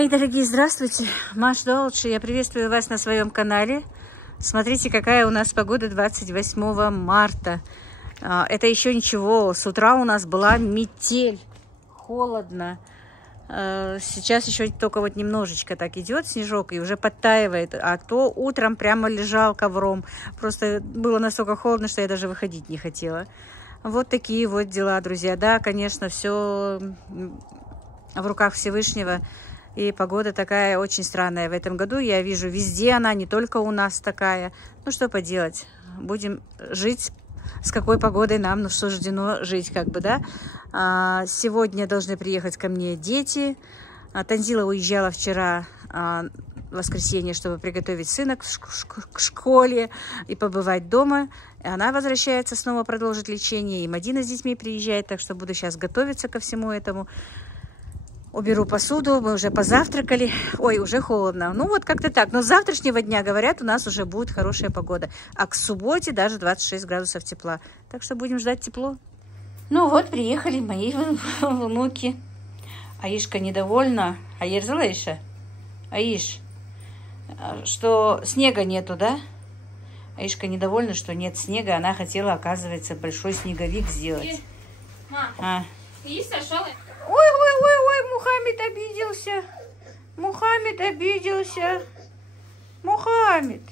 Мои дорогие, здравствуйте! Маша Долчи, я приветствую вас на своем канале. Смотрите, какая у нас погода 28 марта. Это еще ничего. С утра у нас была метель. Холодно. Сейчас еще только вот немножечко так идет снежок и уже подтаивает. А то утром прямо лежал ковром. Просто было настолько холодно, что я даже выходить не хотела. Вот такие вот дела, друзья. Да, конечно, все в руках Всевышнего. И погода такая очень странная в этом году. Я вижу, везде она, не только у нас такая. Ну, что поделать. Будем жить, с какой погодой нам суждено жить, как бы, да. Сегодня должны приехать ко мне дети. Танзила уезжала вчера, в воскресенье, чтобы приготовить сына к школе и побывать дома. Она возвращается снова продолжить лечение. И Мадина с детьми приезжает, так что буду сейчас готовиться ко всему этому. Уберу посуду, мы уже позавтракали. Ой, уже холодно. Ну вот как-то так. Но с завтрашнего дня, говорят, у нас уже будет хорошая погода. А к субботе даже 26 градусов тепла. Так что будем ждать тепло. Ну вот, приехали мои внуки. Аишка недовольна. Аирзалайша? Аиш, что снега нету, да? Аишка недовольна, что нет снега. Она хотела, оказывается, большой снеговик сделать. Ой, Мухаммед обиделся. Мухаммед обиделся. Мухаммед.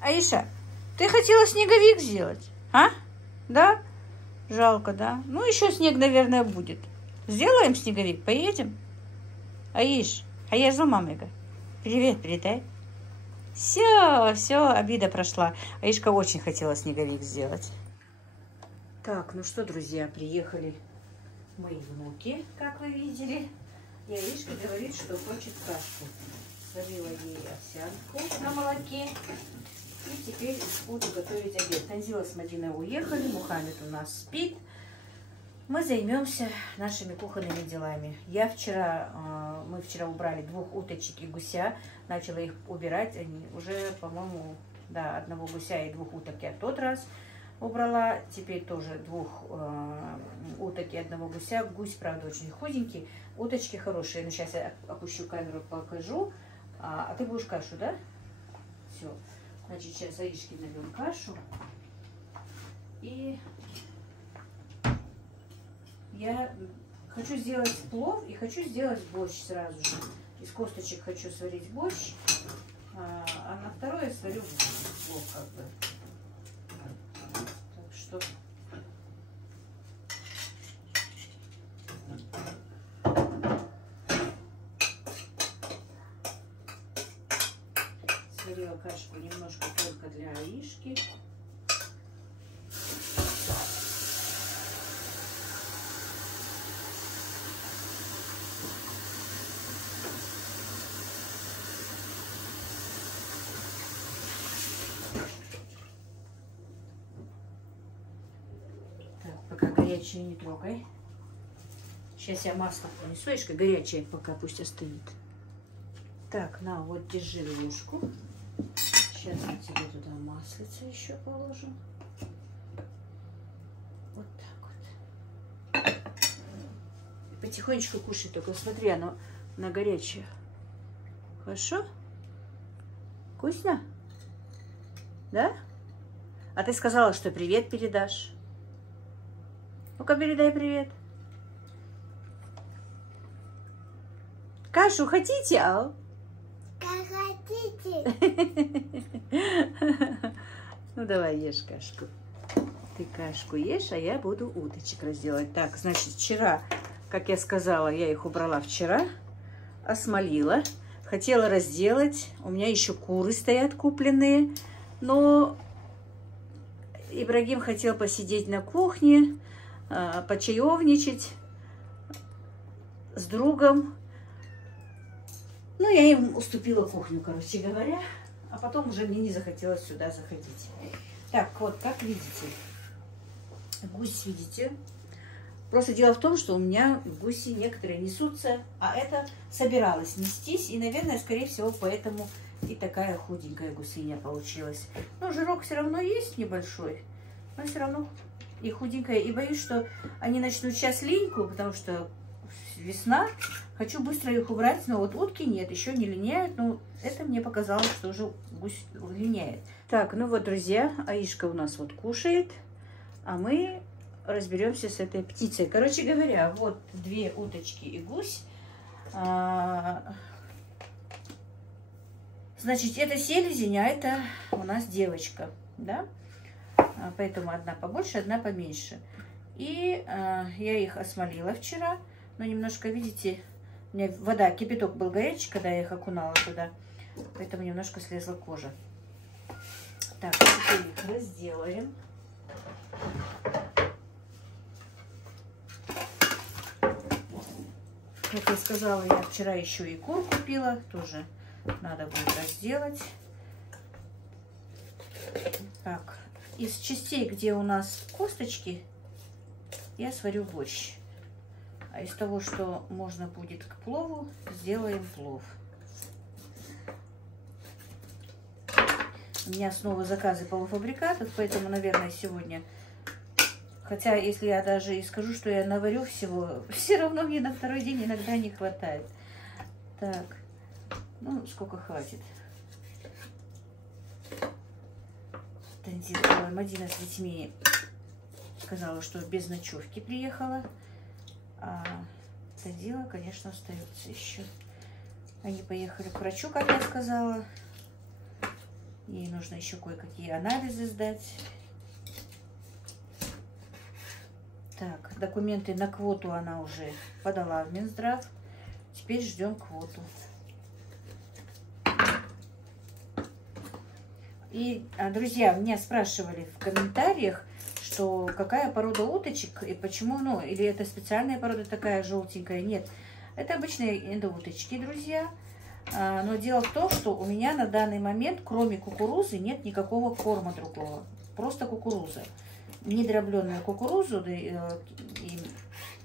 Аиша, ты хотела снеговик сделать, а? Да? Жалко, да? Ну, еще снег, наверное, будет. Сделаем снеговик, поедем? Аиш, а я за мамой. Привет, передай. Все, обида прошла. Аишка очень хотела снеговик сделать. Так, ну что, друзья, приехали мои внуки, как вы видели. И Аишка говорит, что хочет кашку. Сварила ей овсянку на молоке. И теперь буду готовить обед. Танзила с Мадиной уехали, Мухаммед у нас спит. Мы займемся нашими кухонными делами. Мы вчера убрали 2 уточек и гуся. Начала их убирать. Они уже, по-моему, да, 1 гуся и 2 уток я в тот раз убрала. Теперь тоже 2 уток и 1 гуся. Гусь, правда, очень худенький. Уточки хорошие. Но сейчас я опущу камеру, покажу. А ты будешь кашу, да? Все. Значит, сейчас Аишке нальем кашу. И я хочу сделать плов и хочу сделать борщ сразу же. Из косточек хочу сварить борщ. А на второе сварю плов, как бы. Так что сварила кашку немножко только для Аишки. Пока горячее не трогай. Сейчас я масло понесу, Аишка, горячее пока пусть остынет. Так, на, вот держи ложку. Сейчас мы тебе туда маслица еще положим. Вот так вот. И потихонечку кушай, только смотри, оно на горячее. Хорошо? Вкусно? Да? А ты сказала, что привет передашь. Ну-ка, передай привет. Кашу хотите, Ал? Хотите. Ну, давай ешь кашку. Ты кашку ешь, а я буду уточек разделать. Так, значит, вчера, как я сказала, я их убрала вчера. Осмолила. Хотела разделать. У меня еще куры стоят купленные. Но Ибрагим хотел посидеть на кухне, почаевничать с другом. Ну, я им уступила кухню, короче говоря. А потом уже мне не захотелось сюда заходить. Так, вот, как видите, гусь, видите? Просто дело в том, что у меня гуси некоторые несутся, а это собиралась нестись. И, наверное, скорее всего, поэтому и такая худенькая гусыня получилась. Но жирок все равно есть небольшой, но все равно и худенькая. И боюсь, что они начнут сейчас линьку, потому что весна. Хочу быстро их убрать, но вот утки нет, еще не линяют. Но это мне показалось, что уже гусь линяет. Так, ну вот, друзья, Аишка у нас вот кушает, а мы разберемся с этой птицей. Короче говоря, вот 2 уточки и гусь. Значит, это селезень, а это у нас девочка, да? Поэтому одна побольше, одна поменьше. И я их осмолила вчера, но немножко, видите, у меня вода, кипяток был горячий, когда я их окунала туда, поэтому немножко слезла кожа. Так, теперь их разделаем. Как я сказала, я вчера еще и кур купила, тоже надо будет разделать. Так, из частей, где у нас косточки, я сварю борщ. А из того, что можно будет к плову, сделаем плов. У меня снова заказы полуфабрикатов, поэтому, наверное, сегодня... Хотя, если я даже и скажу, что я наварю всего, все равно мне на второй день иногда не хватает. Так, ну, сколько хватит. Мадина с детьми сказала, что без ночевки приехала. А это дело, конечно, остается еще. Они поехали к врачу, как я сказала. Ей нужно еще кое-какие анализы сдать. Так, документы на квоту она уже подала в Минздрав. Теперь ждем квоту. И, друзья, меня спрашивали в комментариях, что какая порода уточек и почему, ну, или это специальная порода такая желтенькая. Нет, это обычные индоуточки, друзья. Но дело в том, что у меня на данный момент, кроме кукурузы, нет никакого корма другого. Просто кукуруза. Недробленную кукурузу им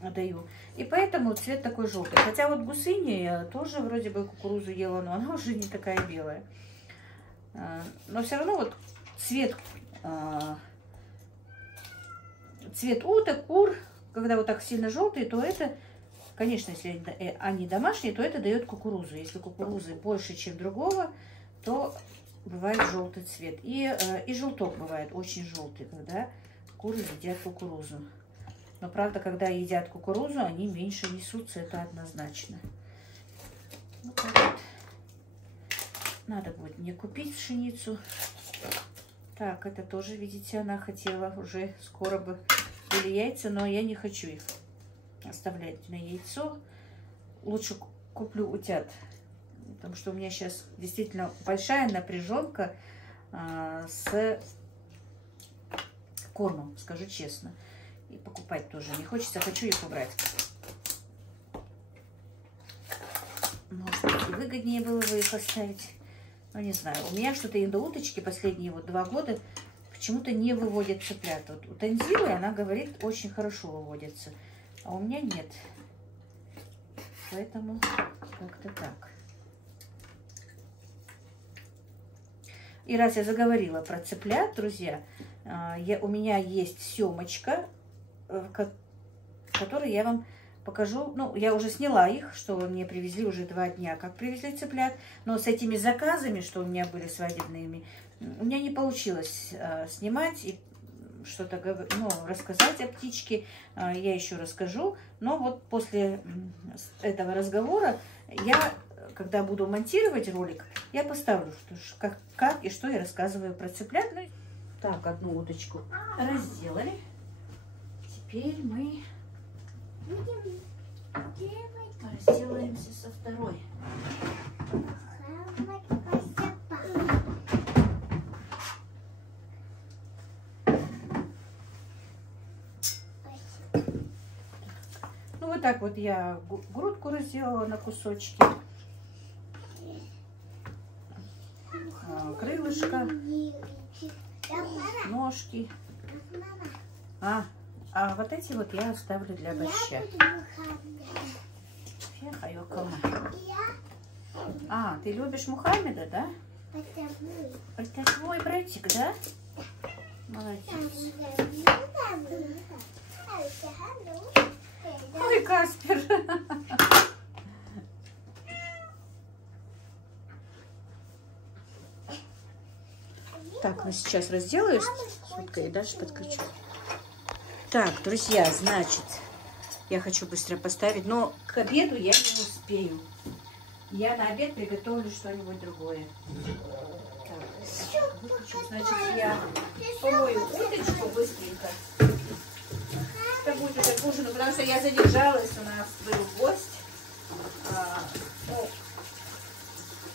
даю. И поэтому цвет такой желтый. Хотя вот гусыня я тоже вроде бы кукурузу ела, но она уже не такая белая. Но все равно вот цвет уток, кур, когда вот так сильно желтые, то это, конечно, если они домашние, то это дает кукурузу. Если кукурузы больше, чем другого, то бывает желтый цвет. И желток бывает очень желтый, когда куры едят кукурузу. Но правда, когда едят кукурузу, они меньше несутся, это однозначно. Вот так вот. Надо будет мне купить пшеницу. Так, это тоже, видите, она хотела уже скоро бы были яйца, но я не хочу их оставлять на яйцо. Лучше куплю утят, потому что у меня сейчас действительно большая напряженка с кормом, скажу честно. И покупать тоже не хочется, хочу их убрать. Может быть, и выгоднее было бы их оставить. Ну, не знаю, у меня что-то индоуточки последние вот 2 года почему-то не выводят цыплят. Вот у Танзилы, она говорит, очень хорошо выводятся, а у меня нет. Поэтому как-то так. И раз я заговорила про цыплят, друзья, у меня есть семочка, которую я вам покажу. Ну, я уже сняла их, что мне привезли уже 2 дня, как привезли цыплят. Но с этими заказами, что у меня были свадебными, у меня не получилось снимать и что-то рассказать о птичке. Я еще расскажу. Но вот после этого разговора я, когда буду монтировать ролик, я поставлю, как и что я рассказываю про цыплят. Так, одну уточку разделали. Теперь мы разделаемся со второй. Ну вот так вот я грудку разделала на кусочки. Крылышко, ножки. А вот эти вот я оставлю для борща. А, ты любишь Мухаммеда, да? Это твой братик, да? Молодец. Ой, Каспер. Так, ну сейчас разделаюсь уткой и дальше подключу. Так, друзья, значит, я хочу быстро поставить, но к обеду я не успею. Я на обед приготовлю что-нибудь другое. Так, выключу. Значит, я помою уточку быстренько. Это будет уже к ужину, потому что я задержалась, у нас был гость.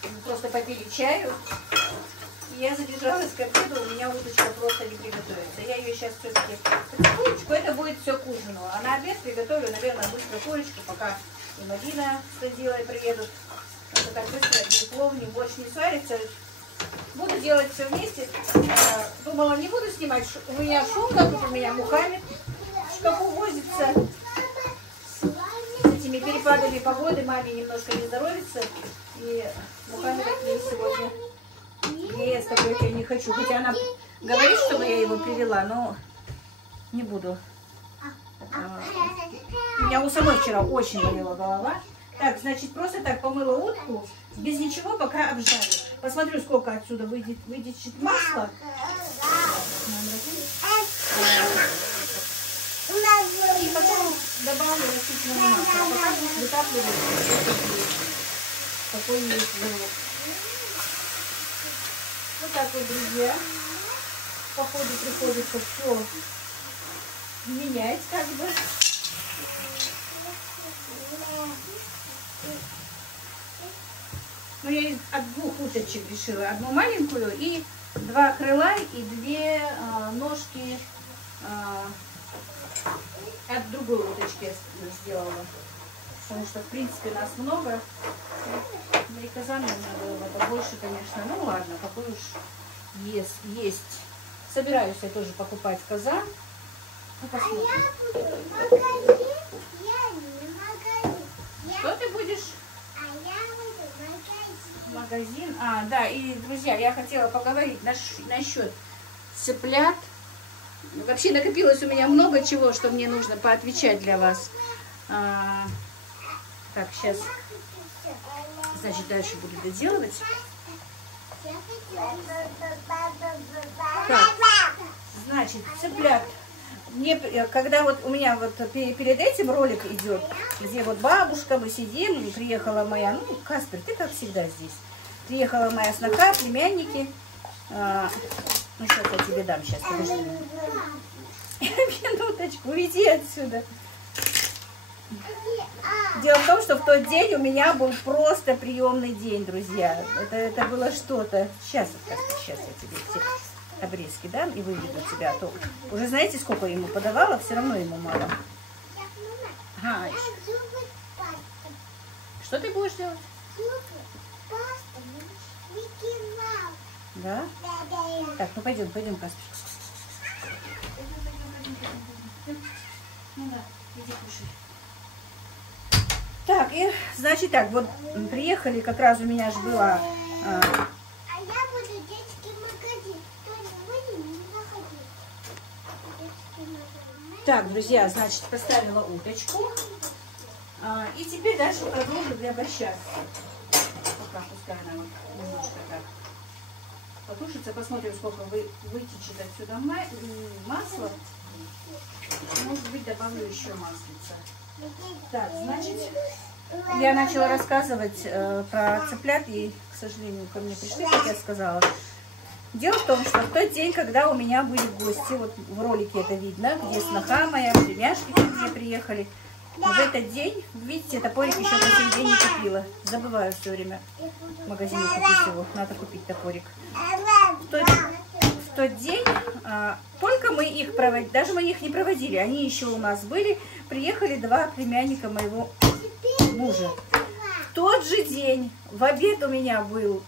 Мы просто попили чаю. И я задержалась к обеду, у меня уточка просто не приготовится. Я ее сейчас все-таки потихонечку, это будет все к ужину. А на обед приготовлю, наверное, быстро курочку, пока и Мадина с Адилой приедут. Это так быстро, ни плов, ни борщ не сварится. Буду делать все вместе. Думала, не буду снимать. У меня шумно, тут у меня Мухаммед в шкафу возится. С этими перепадами погоды маме немножко не здоровится. И Мухаммед к ней сегодня ест, такой я не хочу. Хотя она говорит, чтобы я его привела, но не буду. У меня у самой вчера очень болела голова. Так, значит, просто так помыла утку, без ничего, пока обжарю. Посмотрю, сколько отсюда выйдет масла. И потом добавлю растительное масло. А пока буду вытапливать, какой есть белок. Вот так вот, друзья. По ходу приходится все менять, как бы. Ну, я из двух уточек решила. Одну маленькую и 2 крыла и 2 ножки от другой уточки я сделала. Потому что, в принципе, нас много. И казан нужно было бы побольше, конечно. Ну, ладно, какой уж есть. Собираюсь я тоже покупать казан. Ну, посмотрим. Что ты будешь? Магазин. Да, и, друзья, я хотела поговорить насчет цыплят. Вообще накопилось у меня много чего, что мне нужно поотвечать для вас. Так, сейчас, значит, дальше буду доделывать. Так, значит, цыплят. Мне, когда вот у меня вот перед этим ролик идет, где вот бабушка, мы сидим, и приехала моя, ну, Каспер, ты как всегда здесь. Приехала моя сноха, племянники. Ну, сейчас я тебе дам, сейчас, подожди. Минуточку, уйди отсюда. Дело в том, что в тот день у меня был просто приемный день, друзья. Это было что-то. Сейчас я тебе все обрезки дам и выведу тебя. А то уже знаете, сколько ему подавала, все равно ему мало. Что ты будешь делать? Да? Так, ну пойдем, Каспер. Ну да, иди кушай. Так, и значит так, вот приехали, как раз у меня же было... я буду детский магазин. Так, друзья, значит, поставила уточку. И теперь дальше продолжу для борща. Пока пускай она вот немножко так потушится. Посмотрим, сколько вытечет отсюда масло. Может быть, добавлю еще маслица. Так, значит, я начала рассказывать про цыплят, и, к сожалению, ко мне пришли, как я сказала. Дело в том, что в тот день, когда у меня были гости, вот в ролике это видно, где сноха моя, племяшки ко мне приехали, в этот день, видите, топорик еще по сей день не купила. Забываю все время в магазине купить его, надо купить топорик. В тот день только мы их проводили, даже мы их не проводили, они еще у нас были, приехали 2 племянника моего мужа. В тот же день в обед у меня был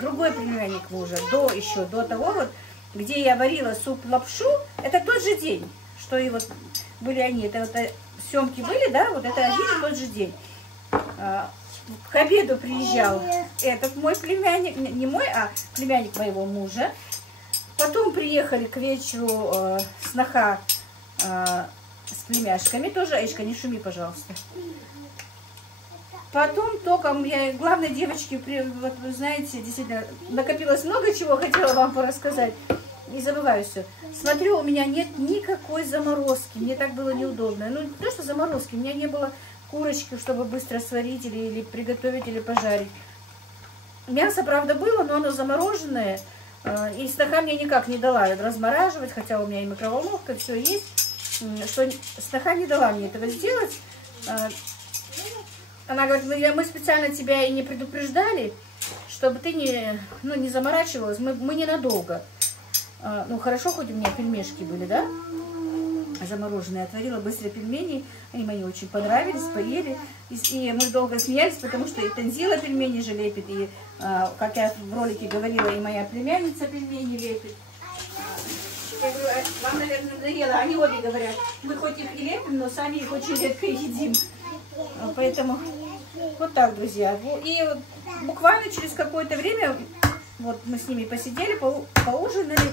другой племянник мужа, до того вот, где я варила суп-лапшу, это тот же день, что и вот были они, это вот съемки были, да, вот это один и тот же день. К обеду приезжал этот мой племянник, не мой, а племянник моего мужа. Потом приехали к вечеру сноха с племяшками тоже. Аишка, не шуми, пожалуйста. Потом только я, главное, девочки, вот вы знаете, действительно, накопилось много чего, хотела вам порассказать. Не забываю все. Смотрю, у меня нет никакой заморозки. Мне так было неудобно. Ну, не то, что заморозки, у меня не было курочки, чтобы быстро сварить или приготовить, или пожарить. Мясо, правда, было, но оно замороженное. И сноха мне никак не дала размораживать, хотя у меня и микроволновка, все есть. Что сноха не дала мне этого сделать. Она говорит, мы специально тебя и не предупреждали, чтобы ты не заморачивалась. Мы ненадолго. Ну, хорошо, хоть у меня пельмешки были, да? Замороженные. Отварила быстро пельмени. Они мне очень понравились, поели. И мы долго смеялись, потому что и Танзила пельмени же лепит. И, как я в ролике говорила, и моя племянница пельмени лепит. Я говорю, вам, наверное, надоело. Они обе говорят, мы хоть их и лепим, но сами их очень редко едим. Поэтому вот так, друзья. И буквально через какое-то время, вот мы с ними посидели, поужинали.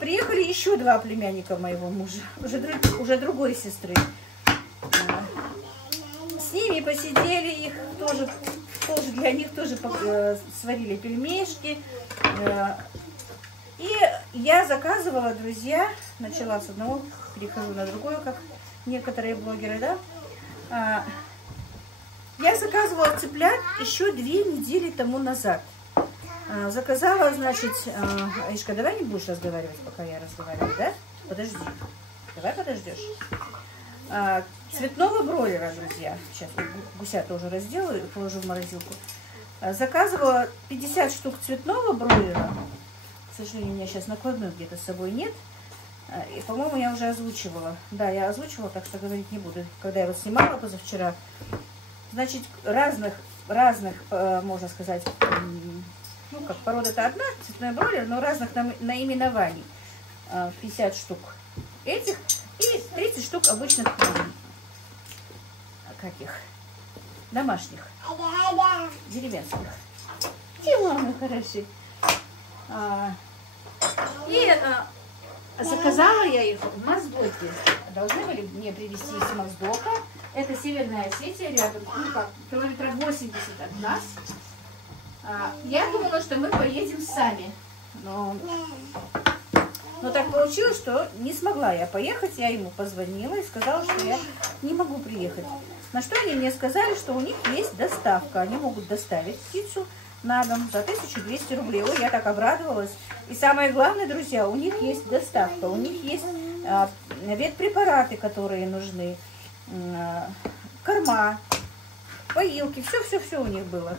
Приехали еще 2 племянника моего мужа, уже другой сестры. С ними посидели, их тоже для них тоже сварили пельмешки. И я заказывала, друзья, начала с одного, перехожу на другое, как некоторые блогеры, да. Я заказывала цыплят еще 2 недели тому назад. Заказала, значит, Аишка, давай не будешь разговаривать, пока я разговариваю, да? Подожди. Давай подождешь. Цветного бройлера, друзья. Сейчас гуся тоже разделаю и положу в морозилку. Заказывала 50 штук цветного бройлера. К сожалению, у меня сейчас накладной где-то с собой нет. И, по-моему, я уже озвучивала. Да, я озвучивала, так что говорить не буду. Когда я его снимала позавчера. Значит, разных, можно сказать, ну, как порода-то одна, цветной бройлер, но разных наименований. 50 штук этих и 30 штук обычных, каких? Домашних, деревенских. Те мамы хороши. И заказала я их в Моздоке. Должны были мне привезти из Моздока. Это Северная Осетия, рядом, ну как, километров 80 от нас. Я думала, что мы поедем сами, но так получилось, что не смогла я поехать. Я ему позвонила и сказала, что я не могу приехать. На что они мне сказали, что у них есть доставка. Они могут доставить птицу на дом за 1200 рублей. Ой, я так обрадовалась. И самое главное, друзья, у них есть доставка. У них есть ветпрепараты, которые нужны, корма, поилки. Все у них было.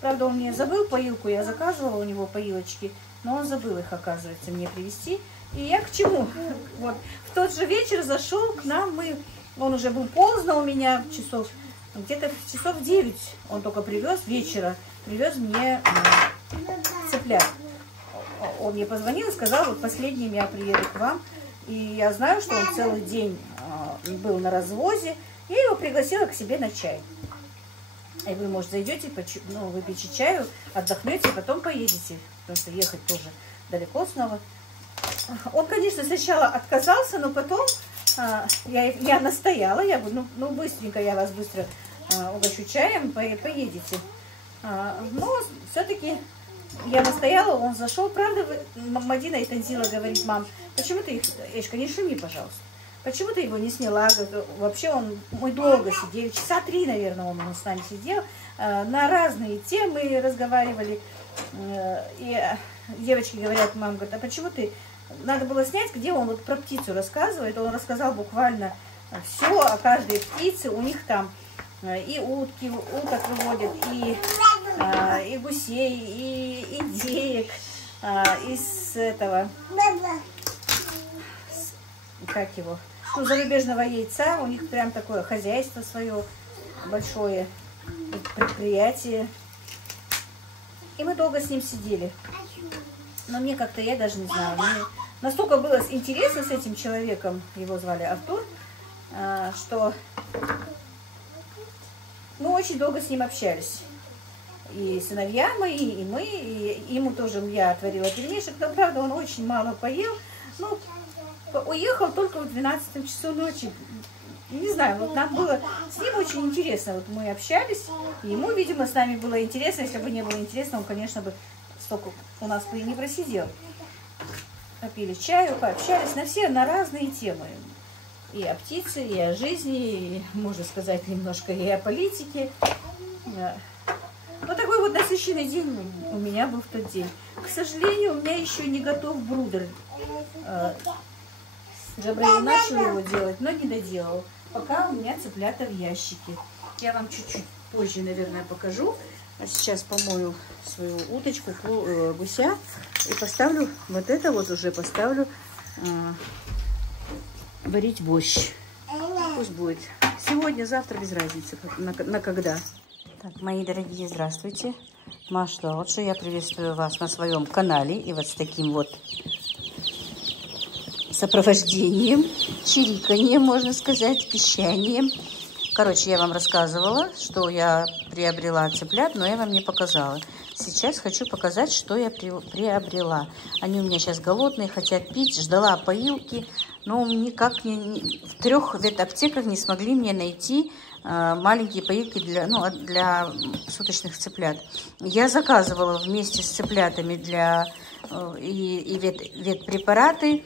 Правда, он мне забыл поилку, я заказывала у него поилочки, но он забыл их, оказывается, мне привезти. И я к чему? Вот. В тот же вечер зашел к нам, он уже был поздно у меня, где-то часов 9 он только привез вечера, привез мне цыплят. Он мне позвонил и сказал, вот последним я приеду к вам. И я знаю, что он целый день был на развозе, я его пригласила к себе на чай. И вы, может, зайдете, выпьете чаю, отдохнете, потом поедете, потому что ехать тоже далеко снова. Он, конечно, сначала отказался, но потом я настояла, я говорю, ну быстренько, я вас быстро угощу чаем, поедете. Но все-таки я настояла, он зашел, правда, Мадина и Танзила говорит, мам, почему ты их, Эшка, не шуми, пожалуйста. Почему ты его не сняла? Вообще мы долго сидели, часа 3, наверное, он с нами сидел. На разные темы разговаривали. И девочки говорят, мама говорит, а почему ты... Надо было снять, где он вот про птицу рассказывает. Он рассказал буквально все о каждой птице. У них там и уток выводят, и гусей, и индеек, из этого... Как его? Ну, зарубежного яйца. У них прям такое хозяйство свое, большое предприятие. И мы долго с ним сидели. Но мне как-то, я даже не знаю, мне настолько было интересно с этим человеком, его звали Артур, что мы очень долго с ним общались. И сыновья мои, и мы, и ему тоже я отварила пельмешек. Но, правда, он очень мало поел. Ну, уехал только в 12 часу ночи. Не знаю, вот нам было с ним очень интересно. Вот мы общались, и ему, видимо, с нами было интересно. Если бы не было интересно, он, конечно, бы столько у нас бы и не просидел. Попили чаю, пообщались на разные темы. И о птице, и о жизни, и, можно сказать, немножко и о политике. Вот такой вот насыщенный день у меня был в тот день. К сожалению, у меня еще не готов брудер. Джабраил начал его делать, но не доделал. Пока у меня цыплята в ящике. Я вам чуть-чуть позже, наверное, покажу. А сейчас помою свою уточку, гуся. И поставлю, вот это вот уже поставлю варить борщ. Пусть будет. Сегодня, завтра, без разницы, на когда. Так, мои дорогие, здравствуйте. Маша лучше. Я приветствую вас на своем канале. И вот с таким вот сопровождением, чириканьем, можно сказать, пищанием. Короче, я вам рассказывала, что я приобрела цыплят, но я вам не показала. Сейчас хочу показать, что я приобрела. Они у меня сейчас голодные, хотят пить. Ждала поилки, но никак в 3 ветаптеках не смогли мне найти маленькие поилки для суточных цыплят. Я заказывала вместе с цыплятами и ветпрепараты,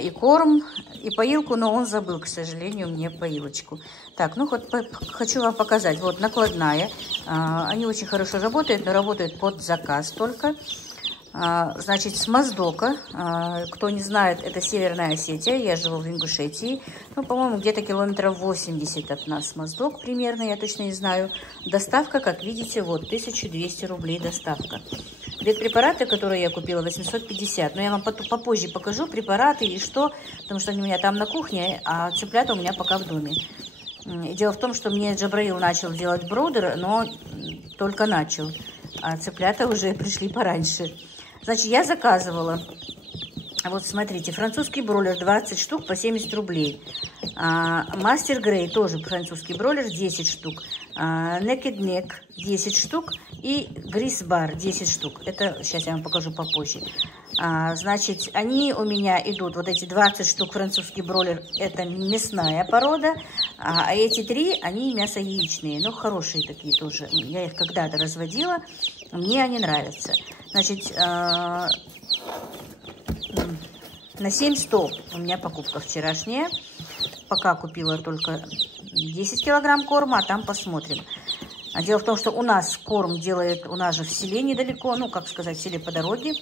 и корм, и поилку, но он забыл, к сожалению, мне поилочку. Так, ну вот хочу вам показать. Вот накладная. Они очень хорошо работают, но работают под заказ только. Значит, с Моздока. Кто не знает, это Северная Осетия. Я живу в Ингушетии. Ну, по-моему, где-то километров 80 от нас Моздок примерно, я точно не знаю. Доставка, как видите, вот 1200 рублей доставка. Ветпрепараты, которые я купила, 850. Но я вам попозже покажу препараты и что, потому что они у меня там на кухне, а цыплята у меня пока в доме. И дело в том, что мне Джабраил начал делать брудер, но только начал. А цыплята уже пришли пораньше. Значит, я заказывала, вот смотрите, французский бройлер 20 штук по 70 рублей. Мастер Грей тоже французский бройлер 10 штук. Naked Neck 10 штук и Грис Бар 10 штук. Это сейчас я вам покажу попозже. Значит, они у меня идут, вот эти 20 штук французский бройлер, это мясная порода, а эти 3, они мясо-яичные, но хорошие такие тоже. Я их когда-то разводила, мне они нравятся. Значит, на 7100 у меня покупка вчерашняя. Пока купила только 10 килограмм корма, а там посмотрим. Дело в том, что у нас корм делает, у нас же в селе недалеко, ну, как сказать, в селе по дороге.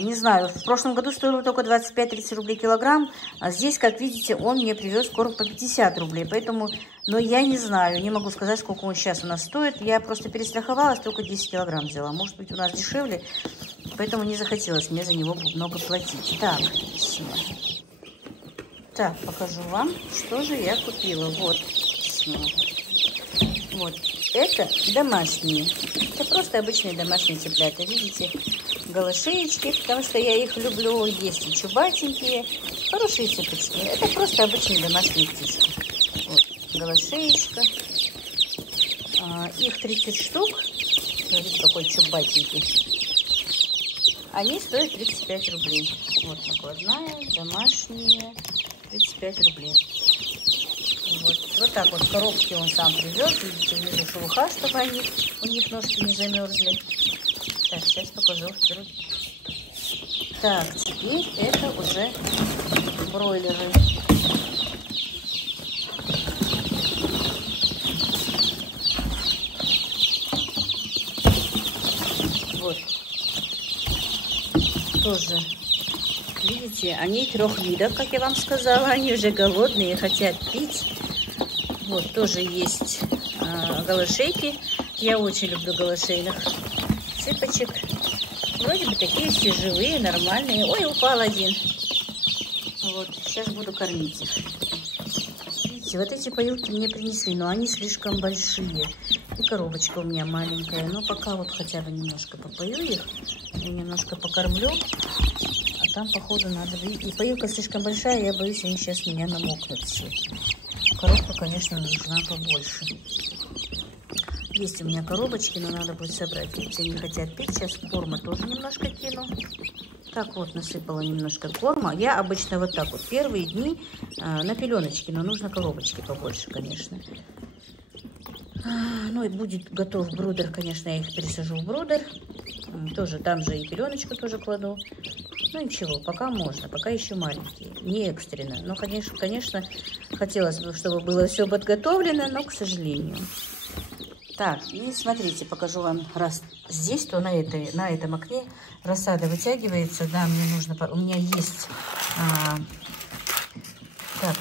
Не знаю, в прошлом году стоило только 25-30 рублей килограмм, а здесь, как видите, он мне привез корм по 50 рублей, поэтому, но я не знаю, не могу сказать, сколько он сейчас у нас стоит, я просто перестраховалась, только 10 килограмм взяла, может быть, у нас дешевле, поэтому не захотелось мне за него много платить. Так, покажу вам, что же я купила, вот, вот, это домашние, это просто обычные домашние цыплята, видите, голошеечки, потому что я их люблю, есть и чубатенькие, хорошие цыпочки, это просто обычные домашние птички, вот, голошеечка, их 30 штук, видите, какой чубатенький, они стоят 35 рублей, вот, накладная, домашние, 35 рублей. Вот так вот в коробке он сам привез. Видите, внизу шелуха, чтобы у них ножки не замерзли. Так, сейчас покажу. Так, теперь это уже бройлеры. Вот. Тоже. Видите, они 3 видов, как я вам сказала. Они уже голодные, хотят пить. Вот, тоже есть голошейки. Я очень люблю голошейных цыпочек. Вроде бы такие все живые, нормальные. Ой, упал один. Вот, сейчас буду кормить их. Видите, вот эти поилки мне принесли, но они слишком большие. И коробочка у меня маленькая. Но пока вот хотя бы немножко попою их. И немножко покормлю. А там, походу, надо... И поилка слишком большая, я боюсь, они сейчас меня намокнут все. Коробка, конечно, нужна побольше. Есть у меня коробочки, но надо будет собрать. Видите, они хотят пить. Сейчас корма тоже немножко кину. Так вот, насыпала немножко корма. Я обычно вот так вот. Первые дни на пеленочке, но нужно коробочки побольше, конечно. Ну и будет готов брудер, конечно, я их пересажу в брудер. Тоже там же и пеленочку тоже кладу. Ну ничего, пока можно, пока еще маленькие, не экстренно. Но, конечно, хотелось бы, чтобы было все подготовлено, но, к сожалению. Так, и смотрите, покажу вам, раз здесь, то на этом окне рассада вытягивается. Да, мне нужно, у меня есть, так,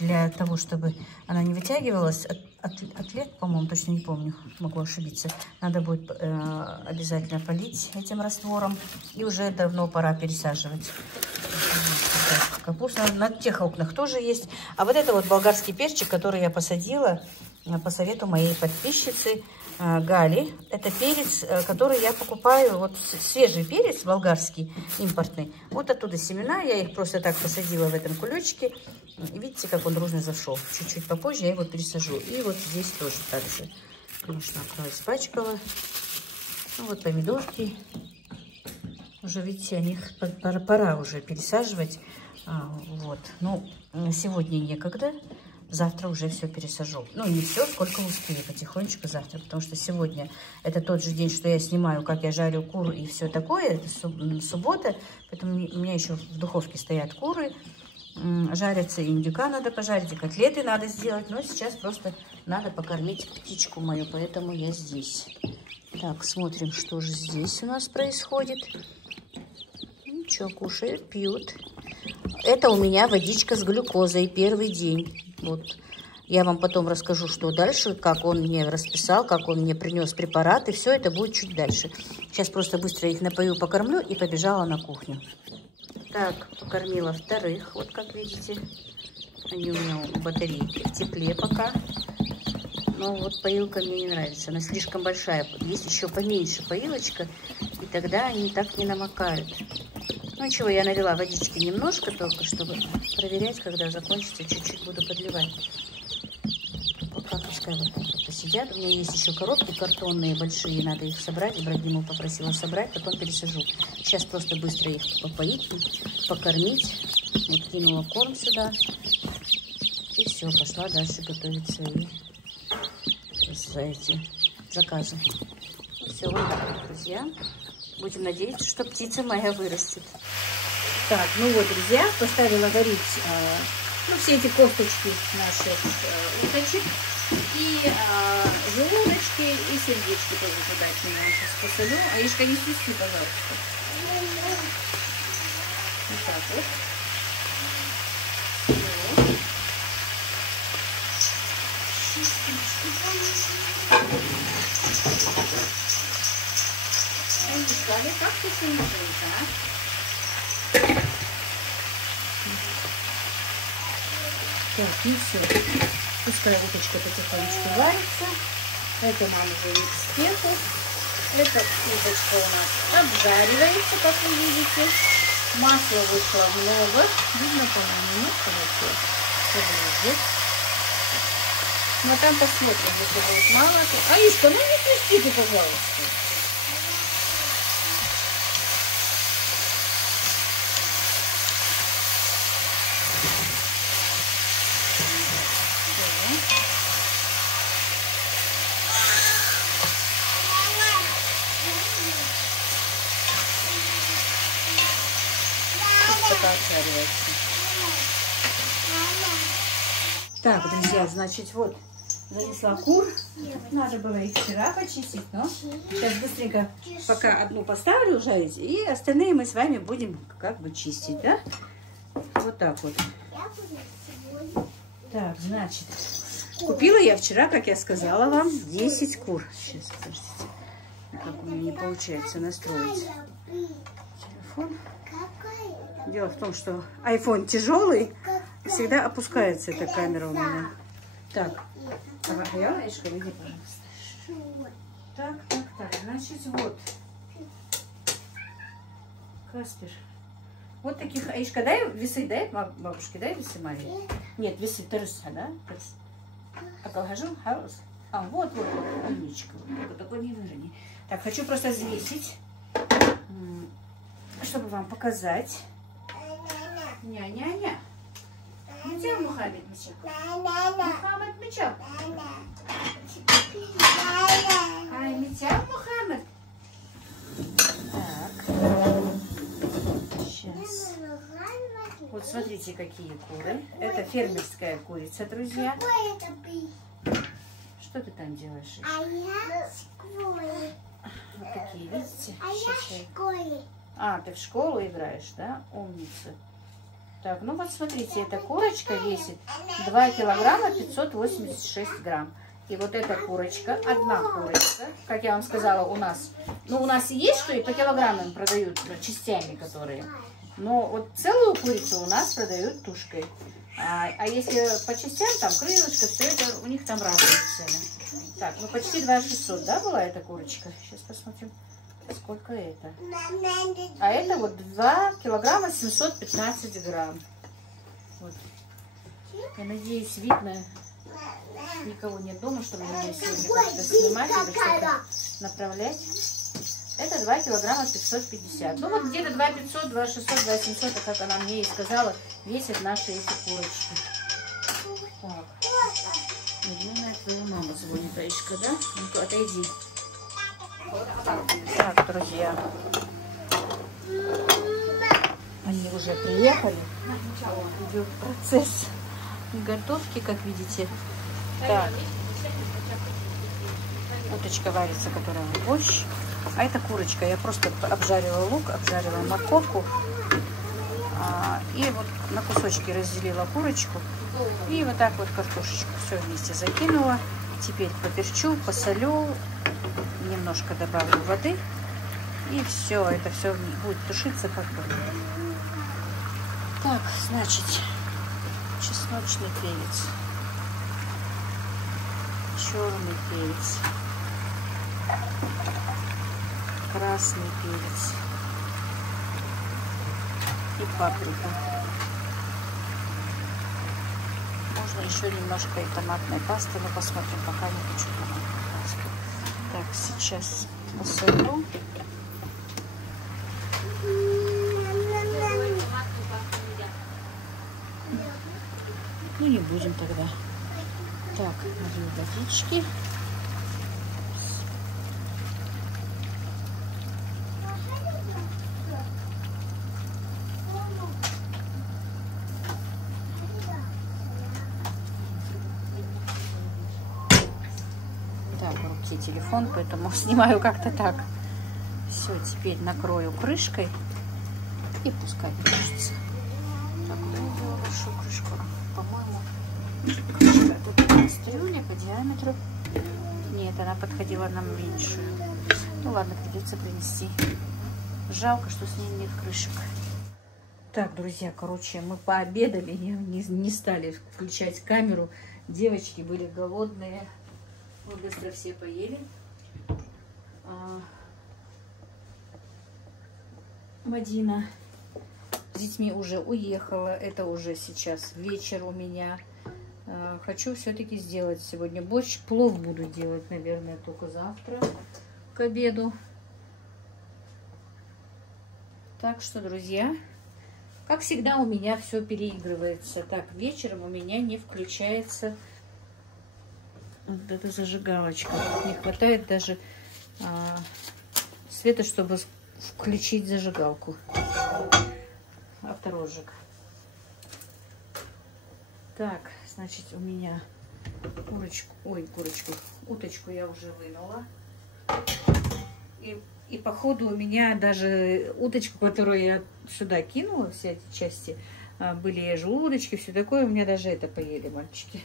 для того, чтобы она не вытягивалась, атлет, по-моему, точно не помню, могу ошибиться. Надо будет обязательно полить этим раствором. И уже давно пора пересаживать. Капуста на тех окнах тоже есть. А вот это вот болгарский перчик, который я посадила по совету моей подписчицы Гали. Это перец, который я покупаю, вот свежий перец болгарский, импортный. Вот оттуда семена, я их просто так посадила в этом кулечке. И видите, как он дружно зашел. Чуть-чуть попозже я его пересажу. И вот здесь тоже так же. Конечно, испачкала. Ну вот помидорки. Уже, видите, о них пора уже пересаживать. Вот. Ну, сегодня некогда. Завтра уже все пересажу. Ну, не все, сколько успею потихонечку завтра. Потому что сегодня это тот же день, что я снимаю, как я жарю куру и все такое. Это суббота. Поэтому у меня еще в духовке стоят куры. Жарятся, и индюка надо пожарить, и котлеты надо сделать. Но сейчас просто надо покормить птичку мою, поэтому я здесь. Так, смотрим, что же здесь у нас происходит. Ничего, кушают, пьют. Это у меня водичка с глюкозой, первый день. Вот. Я вам потом расскажу, что дальше, как он мне расписал, как он мне принес препараты. Все это будет чуть дальше. Сейчас просто быстро их напою, покормлю и побежала на кухню. Так, покормила вторых, вот как видите. Они у меня у батарейки в тепле пока. Но вот поилка мне не нравится, она слишком большая. Есть еще поменьше поилочка, и тогда они так не намокают. Ну ничего, я налила водички немножко только, чтобы проверять, когда закончится, чуть-чуть буду подливать. Пока пускай вот так вот посидят. У меня есть еще коробки картонные большие, надо их собрать. Ибрагиму попросила собрать, потом пересажу. Сейчас просто быстро их попоить, покормить. Вот кинула корм сюда. И все, пошла дальше готовить свои эти заказы. Ну, все, вот так, друзья. Будем надеяться, что птица моя вырастет. Так, ну вот, друзья, поставила варить все эти косточки наших уточек. И желудочки, и сердечки тоже туда снимаю. Сейчас посолю. Аишка, не свисти, пожалуйста. Вот так вот. Как ты снимаешь, а? Так, ну все. Пускай уточка потихонечку варится. Это нам уже не к спеху. Эта уточка у нас обжаривается, как вы видите. Масла вышло много. Видно, по-моему, немножко вот. Ну, а там посмотрим, если будет мало. Аишка, ну не пусти ты, пожалуйста. Так, друзья, значит, вот занесла кур. Надо было их вчера почистить, но сейчас быстренько пока одну поставлю жарить, и остальные мы с вами будем как бы чистить, да? Вот так вот. Так, значит, купила я вчера, как я сказала вам, 10 кур. Сейчас, подождите, как у меня не получается настроить телефон. Дело в том, что iPhone тяжелый, всегда опускается эта камера у меня. Так, Аишка, выйди, пожалуйста. Так, значит, вот. Каспер. Вот таких, Аишка, дай весы, дай бабушке, дай весы мои. Нет, весы, терса, да? А колхожу, хаос. Вот, умничка. Вот такой не выжени. Так, хочу просто взвесить. чтобы вам показать. Ня-ня-ня. Митяу Мухаммед Мичак. Мухаммед Мичак. Ай, Митяу Мухаммед. Так. Сейчас. Вот смотрите, какие куры. Это фермерская курица, друзья. Что ты там делаешь? А я в школе. Вот такие, видите? А я в школе. А, ты в школу играешь, да? Умница. Так, ну вот смотрите, эта курочка весит 2 килограмма 586 грамм. И вот эта курочка, одна курочка, как я вам сказала, у нас. Ну, у нас и есть, что и по килограммам продают частями, которые. Но вот целую курицу у нас продают тушкой. А если по частям, там крылышко, все это, у них там разные цены. Так, ну почти 2600, да, была эта курочка? Сейчас посмотрим, сколько это. А это вот 2 килограмма 715 грамм. Вот. Я надеюсь, видно, никого нет дома, чтобы мне сегодня как-то снимать или что-то направлять. Это 2 килограмма 550. Ну вот где-то 2 500, 2 600, 2 700, как она мне и сказала, весят наши эти курочки. Так. Наверное, твоя мама звонит, Аишка, да? Ну-ка, отойди. Так, друзья. Они уже приехали. Идет процесс готовки, как видите. Так. Уточка варится, которая в борщ. А это курочка. Я просто обжарила лук, обжарила морковку. И вот на кусочки разделила курочку. И вот так вот картошечку все вместе закинула. Теперь поперчу, посолю, немножко добавлю воды. И все, это все будет тушиться как бы. Так, значит, чесночный перец, черный перец, красный перец и паприка. Можно еще немножко и томатной пасты, но посмотрим, пока не хочу томатной пасты. Так, сейчас посолю. Ну, не будем тогда. Так, налью водички. Так, в руке телефон, поэтому снимаю как-то так. Все, теперь накрою крышкой и пускай тушится. Так, сделала большую крышку. По-моему, крышка тут кастрюля по диаметру. Нет, она подходила нам меньшую. Ну ладно, придется принести. Жалко, что с ней нет крышек. Так, друзья, короче, мы пообедали, не стали включать камеру. Девочки были голодные. Мы быстро все поели. Мадина с детьми уже уехала. Это уже сейчас вечер у меня. Хочу все-таки сделать сегодня борщ. Плов буду делать, наверное, только завтра к обеду. Так что, друзья, как всегда у меня все переигрывается. Так, вечером у меня не включается вот эта зажигалочка. Не хватает даже света, чтобы включить зажигалку. Авторозжиг. Так, значит, у меня уточку я уже вынула. И походу у меня даже уточку, которую я сюда кинула, все эти части, были желудочки, все такое, у меня даже это поели мальчики.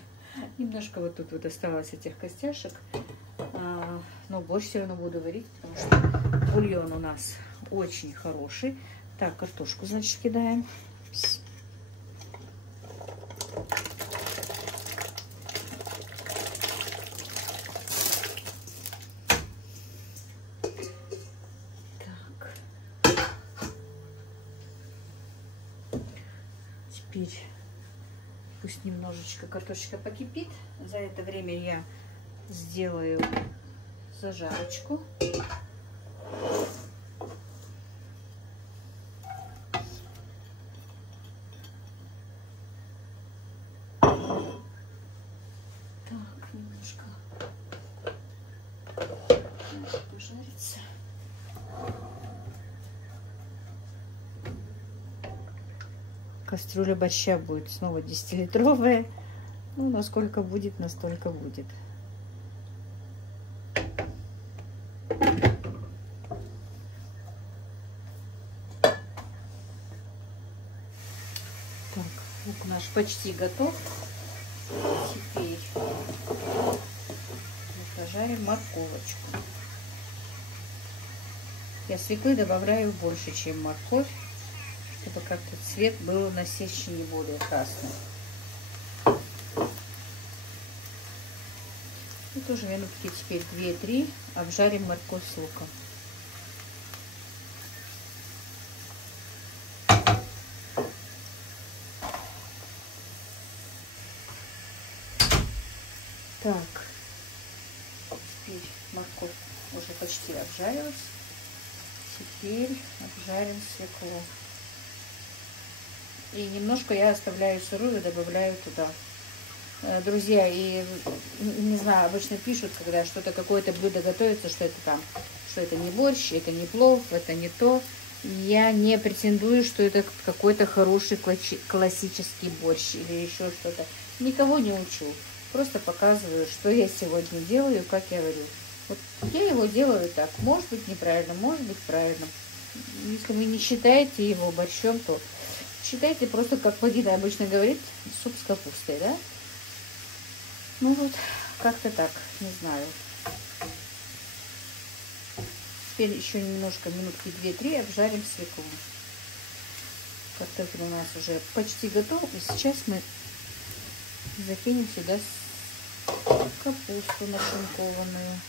Немножко вот тут вот осталось этих костяшек. Но борщ все равно буду варить, потому что бульон у нас очень хороший. Так, картошку, значит, кидаем. Так. Теперь пусть немножечко картошечка покипит. За это время я сделаю зажарочку. Кастрюля борща будет снова 10-литровая. Ну, насколько будет, настолько будет. Так, лук наш почти готов. Теперь пожарим морковочку. Я свеклы добавляю больше, чем морковь, чтобы как-то цвет был насыщеннее, более красный. И тоже минутки теперь 2-3 обжарим морковь с луком. Так, теперь морковь уже почти обжарилась. Теперь обжарим свеклу. И немножко я оставляю сырую, добавляю туда. Друзья, и не знаю, обычно пишут, когда что-то, какое-то блюдо готовится, что это там, что это не борщ, это не плов, это не то. Я не претендую, что это какой-то хороший классический борщ или еще что-то. Никого не учу. Просто показываю, что я сегодня делаю, как я варю. Вот я его делаю так. Может быть неправильно, может быть правильно. Если вы не считаете его борщом, то считайте просто, как Владимир обычно говорит, суп с капустой, да? Ну вот, как-то так, не знаю. Теперь еще немножко, минутки 2-3 обжарим свеклу. Картофель у нас уже почти готов. И сейчас мы закинем сюда капусту нашинкованную.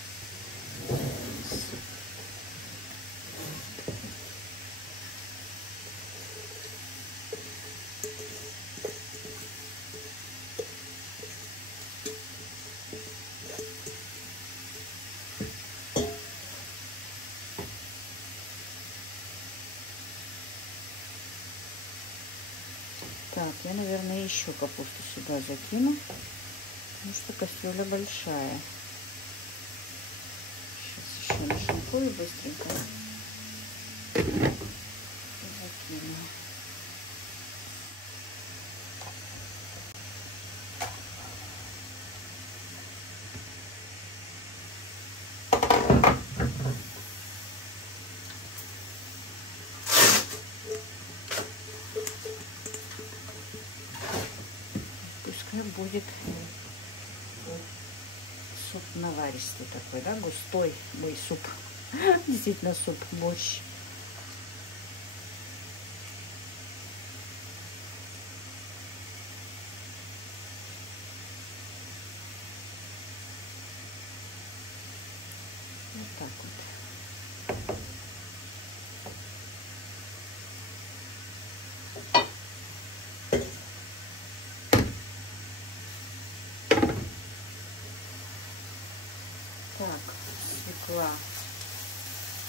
Так, я, наверное, еще капусту сюда закину, потому что кастрюля большая. Сейчас еще нашинкую быстренько. Закину. Будет суп наваристый такой, да, густой мой суп. Действительно суп, борщ. Вот так вот. Так, свекла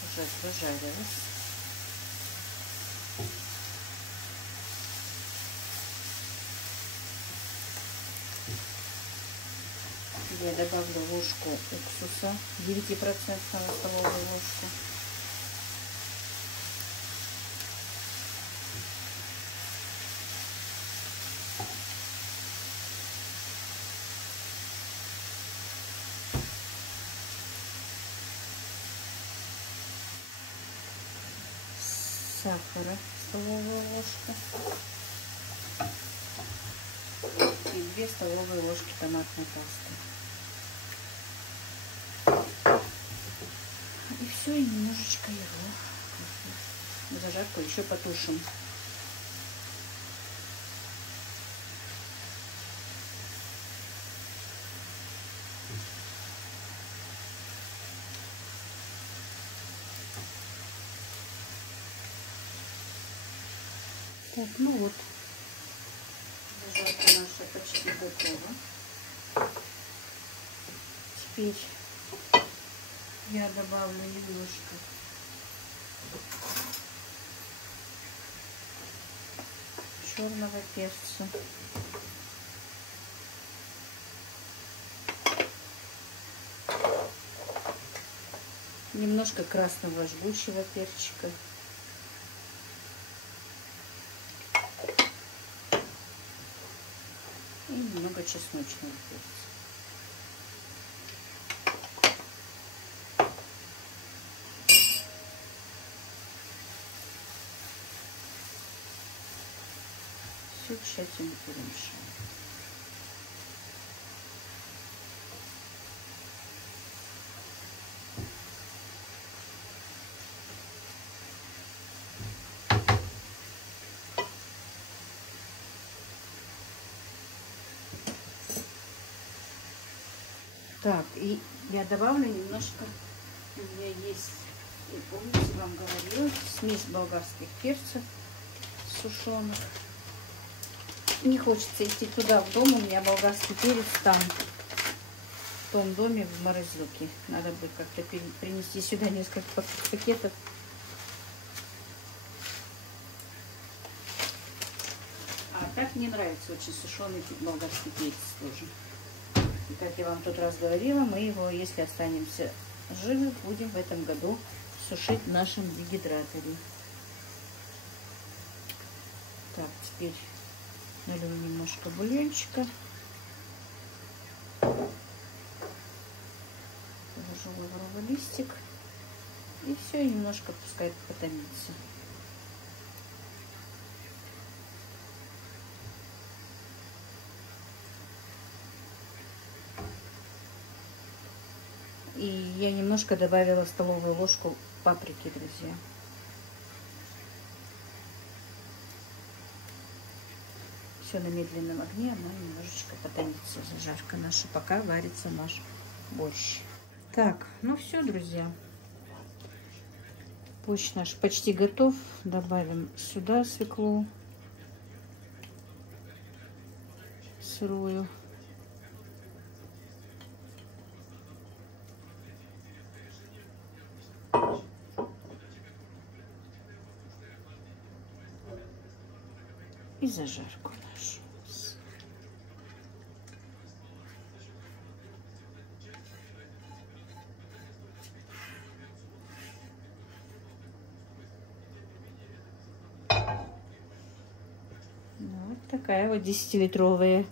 уже зажарилась. Я добавлю ложку уксуса, 9% столовую ложку. Сахара, столовую ложку. И 2 столовые ложки томатной пасты. И все, и немножечко его зажарку еще потушим. Так, ну вот, зажарка наша почти готова. Теперь я добавлю немножко черного перца. Немножко красного жгучего перчика. немного чесночного перца. Все тщательно перемешаем. Так, и я добавлю немножко, у меня есть, я помните, вам говорила, смесь болгарских перцев сушеных. Не хочется идти туда, в дом, у меня болгарский перец там, в том доме, в морозилке. Надо будет как-то принести сюда несколько пакетов. А так мне нравится очень сушеный болгарский перец тоже. И как я вам в тот раз говорила, мы его, если останемся живы, будем в этом году сушить в нашем дегидраторе. Так, теперь налью немножко бульончика. Положу лавровый листик. И все, немножко пускай потомится. И я немножко добавила столовую ложку паприки, друзья. Все на медленном огне, она немножечко потомится, зажарка наша, пока варится наш борщ. Так, ну все, друзья. Борщ наш почти готов. Добавим сюда свеклу сырую. И зажарку нашу. Вот такая вот 10-литровая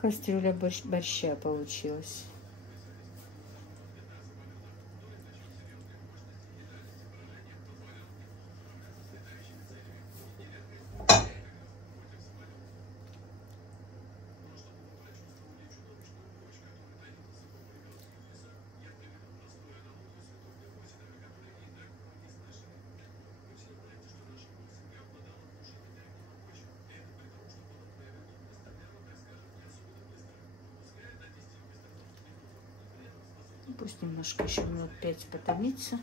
кастрюля борща получилась. Пусть немножко еще минут 5 потомится.